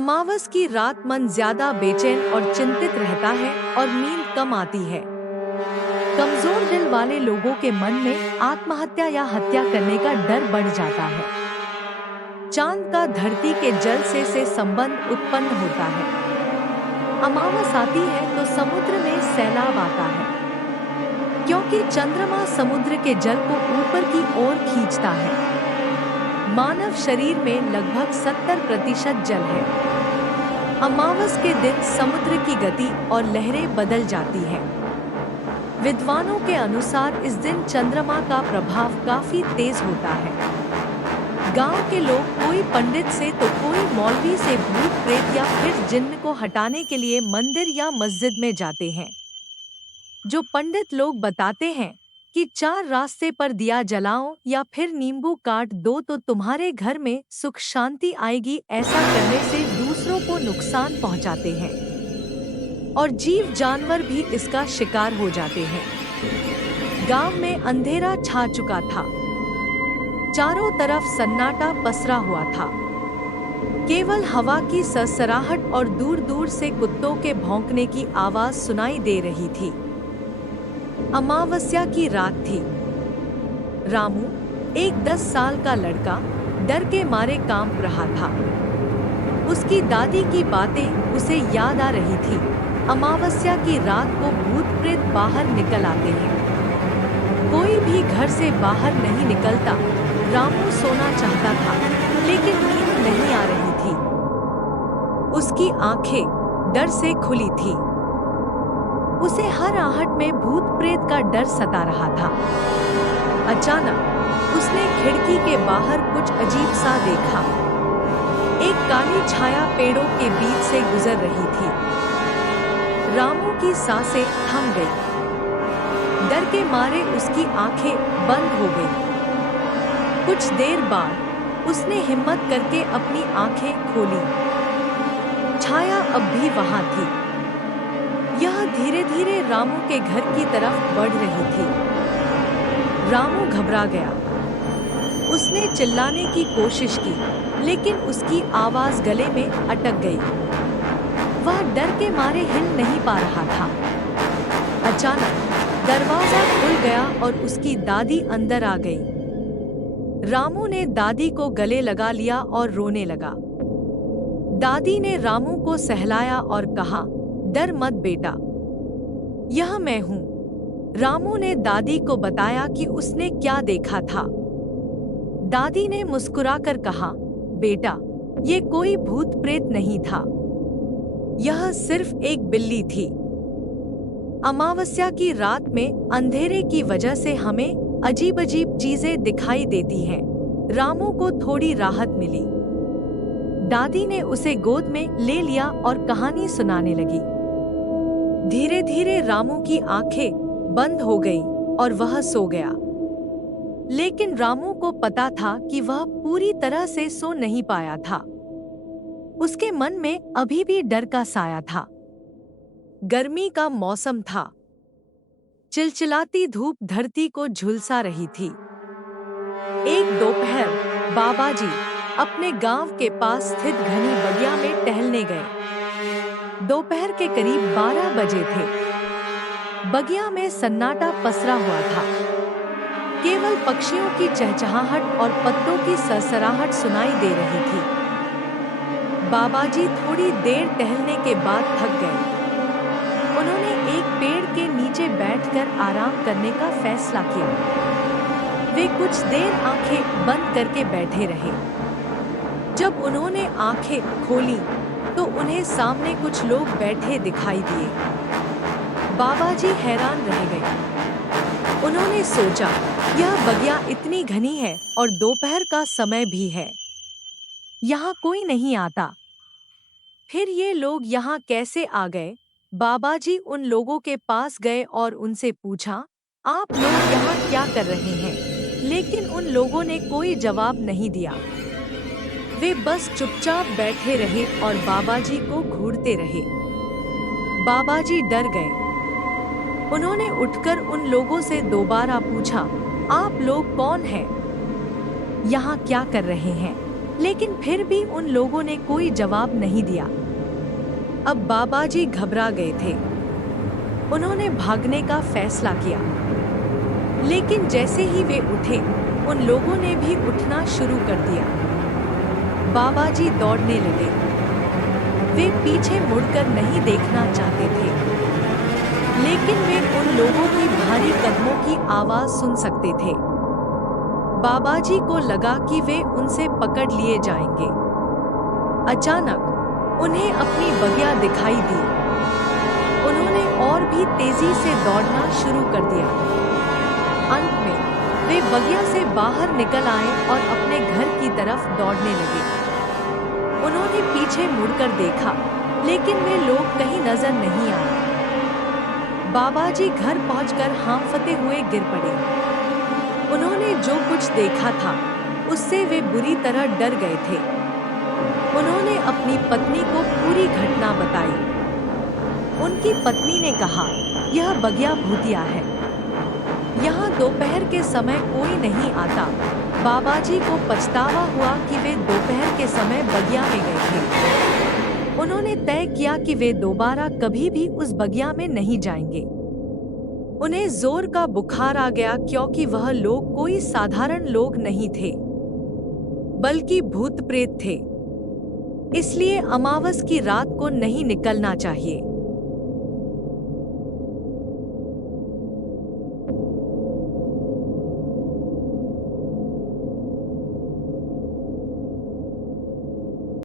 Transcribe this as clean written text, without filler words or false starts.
अमावस की रात मन ज्यादा बेचैन और चिंतित रहता है और नींद कम आती है। कमजोर दिल वाले लोगों के मन में आत्महत्या या हत्या करने का डर बढ़ जाता है। चांद का धरती के जल से संबंध उत्पन्न होता है। अमावस आती है तो समुद्र में सैलाब आता है, क्योंकि चंद्रमा समुद्र के जल को ऊपर की ओर खींचता है। मानव शरीर में लगभग 70% जल है। अमावस के दिन समुद्र की गति और लहरें बदल जाती हैं। विद्वानों के अनुसार इस दिन चंद्रमा का प्रभाव काफी तेज होता है। गांव के लोग कोई पंडित से तो कोई मौलवी से भूत प्रेत या फिर जिन्न को हटाने के लिए मंदिर या मस्जिद में जाते हैं। जो पंडित लोग बताते हैं कि 4 रास्ते पर दिया जलाओ या फिर नींबू काट दो तो तुम्हारे घर में सुख शांति आएगी। ऐसा करने से दूसरों को नुकसान पहुंचाते हैं और जीव जानवर भी इसका शिकार हो जाते हैं। गांव में अंधेरा छा चुका था। चारों तरफ सन्नाटा पसरा हुआ था। केवल हवा की सरसराहट और दूर दूर से कुत्तों के भौंकने की आवाज सुनाई दे रही थी। अमावस्या की रात थी। रामू, एक 10 साल का लड़का, डर के मारे कांप रहा था। उसकी दादी की बातें उसे याद आ रही थी। अमावस्या की रात को भूत प्रेत बाहर निकल आते हैं। कोई भी घर से बाहर नहीं निकलता। रामू सोना चाहता था, लेकिन नींद नहीं आ रही थी। उसकी आंखें डर से खुली थी। उसे हर आहट में भूत प्रेत का डर सता रहा था। अचानक उसने खिड़की के बाहर कुछ अजीब सा देखा। एक काली छाया पेड़ों के बीच से गुजर रही थी। रामू की सांसें थम गई। डर के मारे उसकी आंखें बंद हो गईं। कुछ देर बाद उसने हिम्मत करके अपनी आंखें खोली। छाया अब भी वहां थी। यह धीरे धीरे रामू के घर की तरफ बढ़ रही थी। रामू घबरा गया। उसने चिल्लाने की कोशिश की, लेकिन उसकी आवाज गले में अटक गई। वह डर के मारे हिल नहीं पा रहा था। अचानक दरवाजा खुल गया और उसकी दादी अंदर आ गई। रामू ने दादी को गले लगा लिया और रोने लगा। दादी ने रामू को सहलाया और कहा, डर मत बेटा, यह मैं हूँ। रामू ने दादी को बताया कि उसने क्या देखा था। दादी ने मुस्कुराकर कहा, बेटा, ये कोई भूत प्रेत नहीं था। यह सिर्फ एक बिल्ली थी। अमावस्या की रात में अंधेरे की वजह से हमें अजीब अजीब चीजें दिखाई देती हैं। रामू को थोड़ी राहत मिली। दादी ने उसे गोद में ले लिया और कहानी सुनाने लगी। धीरे धीरे रामू की आंखें बंद हो गईं और वह सो गया। लेकिन रामू को पता था कि वह पूरी तरह से सो नहीं पाया था। उसके मन में अभी भी डर का साया था। गर्मी का मौसम था। चिलचिलाती धूप धरती को झुलसा रही थी। एक दोपहर बाबाजी अपने गांव के पास स्थित घनी बगिया में टहलने गए। दोपहर के करीब 12 बजे थे। बगिया में सन्नाटा पसरा हुआ था। केवल पक्षियों की चहचहाहट और पत्तों की सरसराहट सुनाई दे रही थी। बाबाजी थोड़ी देर टहलने के बाद थक गए। उन्होंने एक पेड़ के नीचे बैठकर आराम करने का फैसला किया। वे कुछ देर आंखें बंद करके बैठे रहे। जब उन्होंने आंखें खोली तो उन्हें सामने कुछ लोग बैठे दिखाई दिए। बाबाजी हैरान रह गए। उन्होंने सोचा, यह बगिया इतनी घनी है और दोपहर का समय भी है। यहाँ कोई नहीं आता। फिर ये लोग यहाँ कैसे आ गए? बाबाजी उन लोगों के पास गए और उनसे पूछा, आप लोग यहाँ क्या कर रहे हैं? लेकिन उन लोगों ने कोई जवाब नहीं दिया। वे बस चुपचाप बैठे रहे और बाबाजी को घूरते रहे। बाबाजी डर गए। उन्होंने उठकर उन लोगों से दोबारा पूछा, आप लोग कौन हैं? यहाँ क्या कर रहे हैं? लेकिन फिर भी उन लोगों ने कोई जवाब नहीं दिया। अब बाबा जी घबरा गए थे। उन्होंने भागने का फैसला किया, लेकिन जैसे ही वे उठे, उन लोगों ने भी उठना शुरू कर दिया। बाबा जी दौड़ने लगे। वे पीछे मुड़कर नहीं देखना चाहते थे, लेकिन वे उन लोगों की भारी कदमों की आवाज सुन सकते थे। बाबा जी को लगा कि वे उनसे पकड़ लिए जाएंगे। अचानक उन्हें अपनी बगिया दिखाई दी। उन्होंने और भी तेजी से दौड़ना शुरू कर दिया। अंत में वे बगिया से बाहर निकल आए और अपने घर की तरफ दौड़ने लगे। उन्होंने पीछे मुड़कर देखा, लेकिन वे लोग कहीं नजर नहीं आए। बाबा जी घर पहुंचकर हांफते हुए गिर पड़े। उन्होंने जो कुछ देखा था, उससे वे बुरी तरह डर गए थे। उन्होंने अपनी पत्नी को पूरी घटना बताई। उनकी पत्नी ने कहा, यह बगिया भूतिया है। यहाँ दोपहर के समय कोई नहीं आता। बाबा जी को पछतावा हुआ कि वे दोपहर के समय बगिया में गए थे। उन्होंने तय किया कि वे दोबारा कभी भी उस बगिया में नहीं जाएंगे। उन्हें जोर का बुखार आ गया, क्योंकि वह लोग कोई साधारण लोग नहीं थे, बल्कि भूत प्रेत थे। इसलिए अमावस की रात को नहीं निकलना चाहिए।